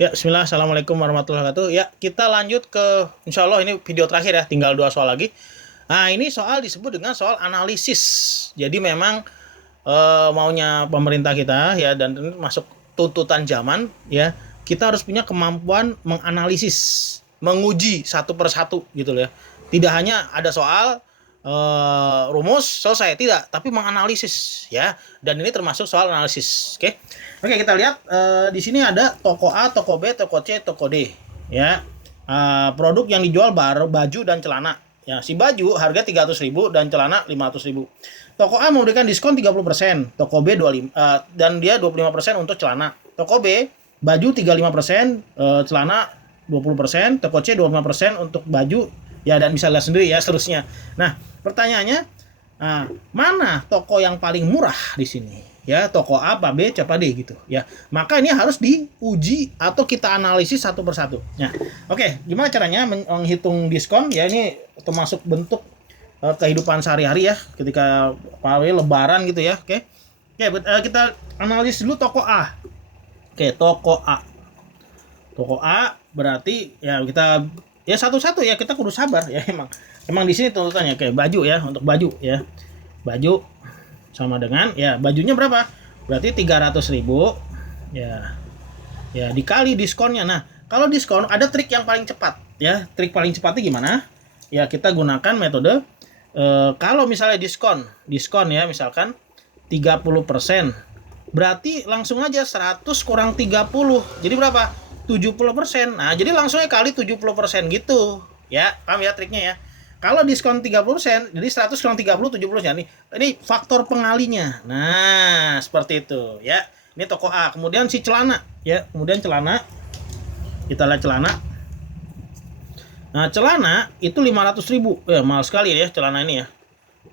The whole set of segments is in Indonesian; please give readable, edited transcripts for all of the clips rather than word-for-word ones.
Ya, bismillah, assalamualaikum warahmatullahi wabarakatuh. Ya, kita lanjut ke, insya Allah ini video terakhir ya, tinggal 2 soal lagi. Nah, ini soal disebut dengan soal analisis. Jadi memang maunya pemerintah kita ya, dan ini masuk tuntutan zaman ya, kita harus punya kemampuan menganalisis, menguji satu persatu gitu loh ya. Tidak hanya ada soal rumus selesai, tidak, tapi menganalisis ya, dan ini termasuk soal analisis. Oke, kita lihat di sini ada toko A, toko B, toko C, toko D ya. Produk yang dijual baju dan celana ya. Si baju harga 300.000 dan celana 500.000. Toko A memberikan diskon 30%, toko B 25 dan dia 25% untuk celana. Toko B baju 35%, celana 20%, toko C 25% untuk baju ya, dan bisa lihat sendiri ya seterusnya. Nah, pertanyaannya, mana toko yang paling murah di sini? Ya, toko A, apa B, apa D gitu ya. Maka ini harus diuji atau kita analisis satu persatu. Nah, oke, gimana caranya menghitung diskon? Ya, ini termasuk bentuk kehidupan sehari-hari ya, ketika lebaran gitu ya. Oke, kita analisis dulu toko A. Oke, toko A. Toko A berarti ya kita ya satu-satu ya, kita kudu sabar ya, emang di sini tuntutannya. Kayak baju ya, untuk baju ya, baju sama dengan ya, bajunya berapa, berarti 300.000 ya, ya dikali diskonnya. Nah, kalau diskon ada trik yang paling cepat ya. Trik paling cepatnya gimana ya, kita gunakan metode kalau misalnya diskon ya, misalkan 30%, berarti langsung aja 100 kurang 30, jadi berapa, 70%. Nah, jadi langsungnya kali 70% gitu ya. Paham ya triknya ya? Kalau diskon 30%, jadi 100 kurang 30, 70 ya. Ini faktor pengalinya. Nah, seperti itu ya. Ini toko A. Kemudian si celana ya. Kemudian celana. Kita lihat celana. Nah, celana itu 500.000. Ya, mahal sekali ya celana ini ya.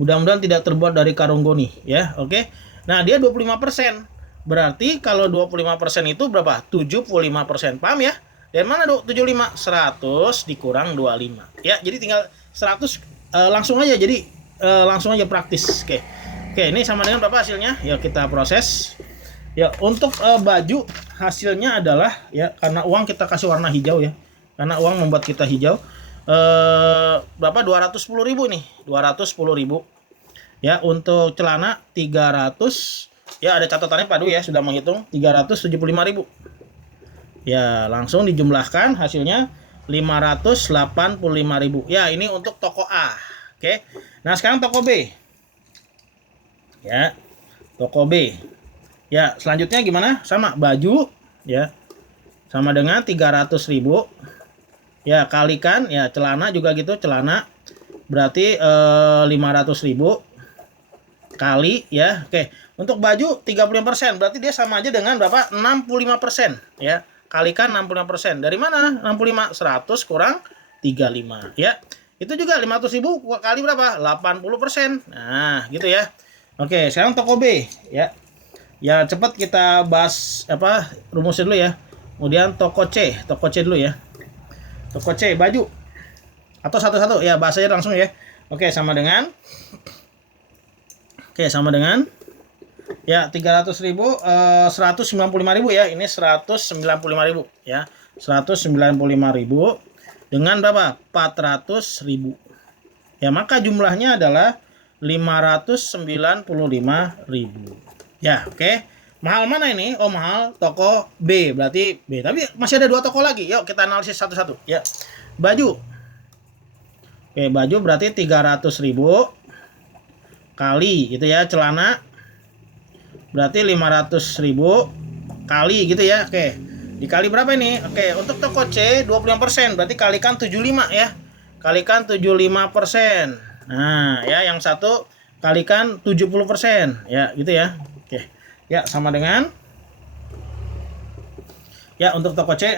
Mudah-mudahan tidak terbuat dari karung goni ya. Oke. Nah, dia 25%. Berarti kalau 25% itu berapa? 75%. Paham ya? Dari mana 75? 100 dikurang 25. Ya, jadi tinggal 100 langsung aja. Jadi langsung aja praktis. Oke, ini sama dengan berapa hasilnya? Ya, kita proses. Ya, untuk baju hasilnya adalah ya, karena uang kita kasih warna hijau ya. Karena uang membuat kita hijau. Berapa? 210.000 nih. 210.000. Ya, untuk celana 300. Ya, ada catatannya Pak Du ya, sudah menghitung 375.000. Ya, langsung dijumlahkan hasilnya 585.000. Ya, ini untuk toko A. Oke. Nah, sekarang toko B. Ya. Toko B. Ya, selanjutnya gimana? Sama baju ya. Sama dengan 300.000. Ya, kalikan ya, celana juga gitu, celana berarti 500.000 kali ya. Oke. Untuk baju 35%, berarti dia sama aja dengan berapa? 65% ya. Kalikan 65%. Dari mana? 65, 100 kurang 35 ya. Itu juga 500.000 kali berapa? 80%. Nah, gitu ya. Oke, sekarang toko B ya. Ya, cepat kita bahas rumusnya dulu ya. Kemudian toko C dulu ya. Toko C baju. Atau satu-satu ya, bahasanya langsung ya. Oke, sama dengan ya 300.000 195.000 ya. Ini 195.000 ya. 195.000 dengan berapa? 400.000. Ya, maka jumlahnya adalah 595.000. Ya, oke. Mahal mana ini? Oh, mahal toko B, berarti B. Tapi masih ada 2 toko lagi. Yuk kita analisis satu-satu ya. Baju. Oke, baju berarti 300.000 kali gitu ya. Celana berarti 500.000 kali gitu ya. Oke, dikali berapa ini? Oke, untuk toko C 25%, berarti kalikan 75 ya. Kalikan 75%. Nah, ya yang satu kalikan 70% ya, gitu ya. Oke. Ya, sama dengan ya, untuk toko C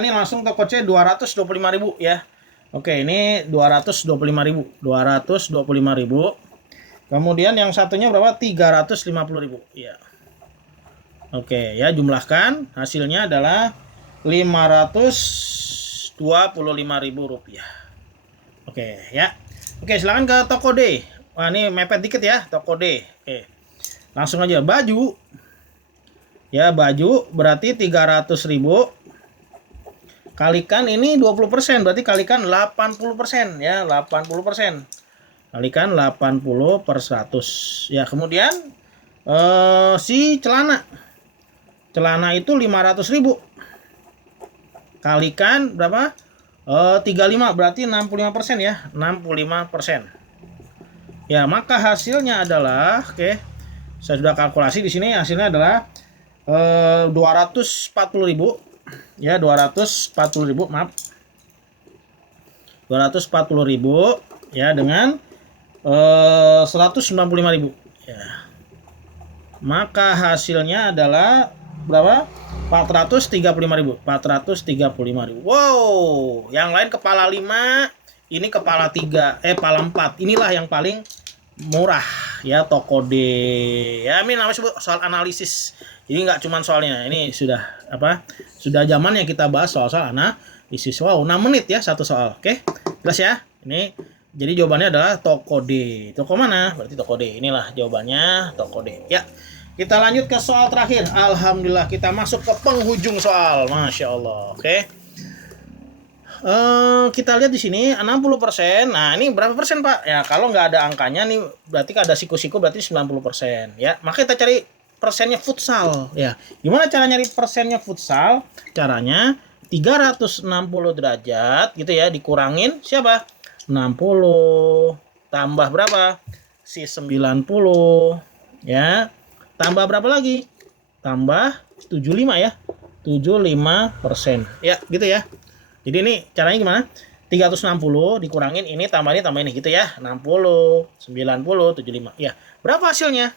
ini langsung toko C 225.000 ya. Oke, ini 225.000. Kemudian yang satunya berapa? 350.000. Ya. Oke, ya, jumlahkan hasilnya adalah 525.000 rupiah. Oke, ya. Oke, silakan ke toko D. Wah, ini mepet dikit ya, toko D. Oke. Langsung aja baju. Ya, baju berarti 300.000 kalikan ini 20%, berarti kalikan 80% ya, 80%. Kalikan 80 per 100. Ya, kemudian si celana. Celana itu 500.000. Kalikan berapa? 35, berarti 65% ya, 65%. Ya, maka hasilnya adalah, oke, saya sudah kalkulasi di sini, hasilnya adalah 240.000 ya, 240.000, maaf, 240.000 ya, dengan 195.000 ya. Maka hasilnya adalah berapa? 435.000. 435.000. Wow, yang lain kepala 5, ini kepala 3, kepala 4. Inilah yang paling murah ya, toko D. Ya, ini namanya sebut soal analisis. Jadi nggak cuma soalnya. Ini sudah apa? Sudah zamannya kita bahas soal-soal analisis. Wow, 6 menit ya satu soal. Oke. Jelas ya? Ini jadi jawabannya adalah toko D. Toko mana? Berarti toko D. Inilah jawabannya, toko D. Ya. Kita lanjut ke soal terakhir. Alhamdulillah kita masuk ke penghujung soal. Masya Allah. Oke. Kita lihat di sini 60%. Nah, ini berapa persen, Pak? Ya, kalau nggak ada angkanya nih berarti ada siku-siku, berarti 90%. Ya, maka kita cari persennya futsal. Ya, gimana cara nyari persennya futsal? Caranya 360 derajat gitu ya, dikurangin siapa? 60 tambah berapa? Si 90 ya. Tambah berapa lagi? Tambah 75 ya. 75%. Ya, gitu ya. Jadi ini caranya gimana? 360 dikurangin ini tambah ini gitu ya. 60, 90, 75. Ya, berapa hasilnya?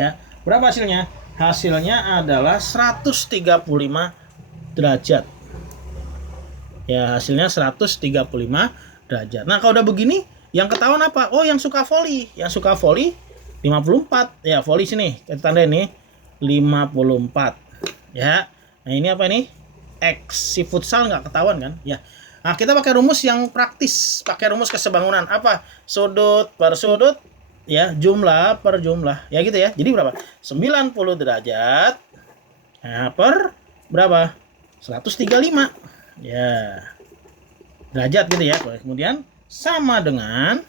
Ya, berapa hasilnya? Hasilnya adalah 135 derajat. Ya, hasilnya 135 derajat. Nah, kalau udah begini, yang ketahuan apa? Oh, yang suka volley. Yang suka volley 54. Ya, volley sini. Kita tanda ini 54. Ya. Nah, ini apa nih? X. Si futsal nggak ketahuan kan? Ya. Nah, kita pakai rumus yang praktis. Pakai rumus kesebangunan. Apa? Sudut per sudut. Ya, jumlah per jumlah. Ya gitu ya. Jadi berapa? 90 derajat. Nah, per berapa? 135. Ya. Derajat gitu ya. Kemudian sama dengan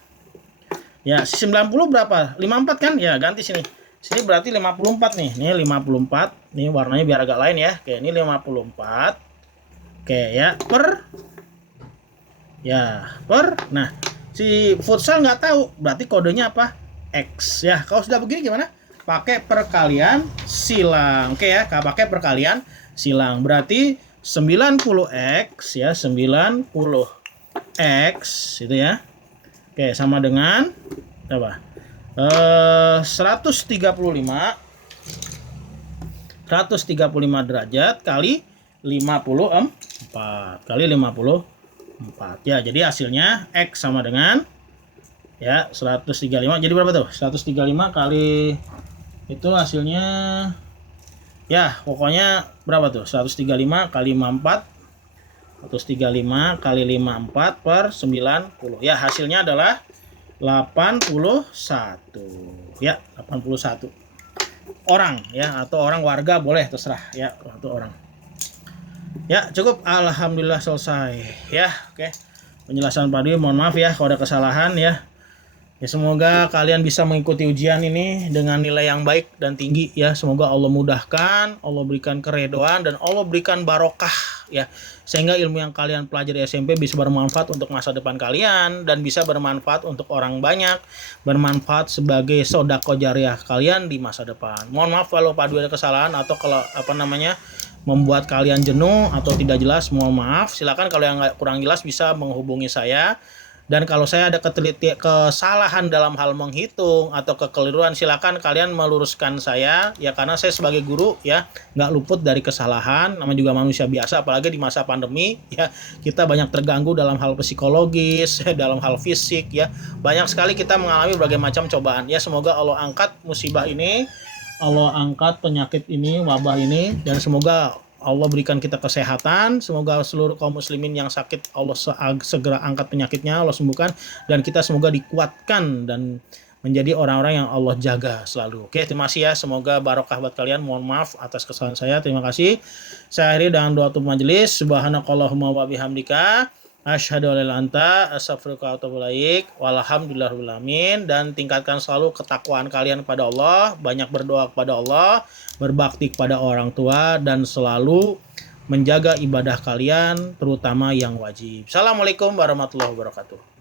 ya, 90 berapa? 54 kan? Ya, ganti sini. Sini berarti 54 nih. Ini 54. Nih warnanya biar agak lain ya. Oke, ini 54. Oke, ya, per. Ya, per. Nah, si futsal nggak tahu. Berarti kodenya apa? X. Ya, kalau sudah begini gimana? Pakai perkalian silang. Oke ya, pakai perkalian silang. Berarti 90X ya, 90X itu ya. Oke, sama dengan apa? 135 derajat kali 54 kali 54. Ya, jadi hasilnya X sama dengan ya 135. Jadi berapa tuh? 135 kali itu hasilnya ya, pokoknya berapa tuh? 135 kali 54. 135 kali 54 per 90. Ya, hasilnya adalah 81 ya, 81 orang ya, atau orang warga boleh terserah ya, atau orang ya. Cukup, alhamdulillah selesai ya. Oke, penjelasan Pak Dwi, mohon maaf ya kalau ada kesalahan ya. Ya, semoga kalian bisa mengikuti ujian ini dengan nilai yang baik dan tinggi ya. Semoga Allah mudahkan, Allah berikan keredoan, dan Allah berikan barokah ya. Sehingga ilmu yang kalian pelajari SMP bisa bermanfaat untuk masa depan kalian, dan bisa bermanfaat untuk orang banyak, bermanfaat sebagai sodako jariah kalian di masa depan. Mohon maaf kalau Pak Dwi ada kesalahan, atau kalau membuat kalian jenuh atau tidak jelas, mohon maaf. Silakan kalau yang kurang jelas bisa menghubungi saya. Dan kalau saya ada kesalahan dalam hal menghitung atau kekeliruan, silakan kalian meluruskan saya ya, karena saya sebagai guru ya nggak luput dari kesalahan. Namanya juga manusia biasa, apalagi di masa pandemi ya, kita banyak terganggu dalam hal psikologis, dalam hal fisik ya, banyak sekali kita mengalami berbagai macam cobaan ya. Semoga Allah angkat musibah ini, Allah angkat penyakit ini, wabah ini, dan semoga Allah berikan kita kesehatan. Semoga seluruh kaum muslimin yang sakit Allah segera angkat penyakitnya, Allah sembuhkan, dan kita semoga dikuatkan dan menjadi orang-orang yang Allah jaga selalu. Oke, terima kasih ya. Semoga barokah buat kalian. Mohon maaf atas kesalahan saya. Terima kasih. Saya akhiri dengan doa tutup majelis. Subhanakallahumma wa bihamdika asyhadu an la ilaha illa anta astaghfiruka wa atubu ilaik. Walhamdulillahirabbil alamin. Dan tingkatkan selalu ketakwaan kalian kepada Allah, banyak berdoa kepada Allah, berbakti kepada orang tua, dan selalu menjaga ibadah kalian terutama yang wajib. Assalamualaikum warahmatullahi wabarakatuh.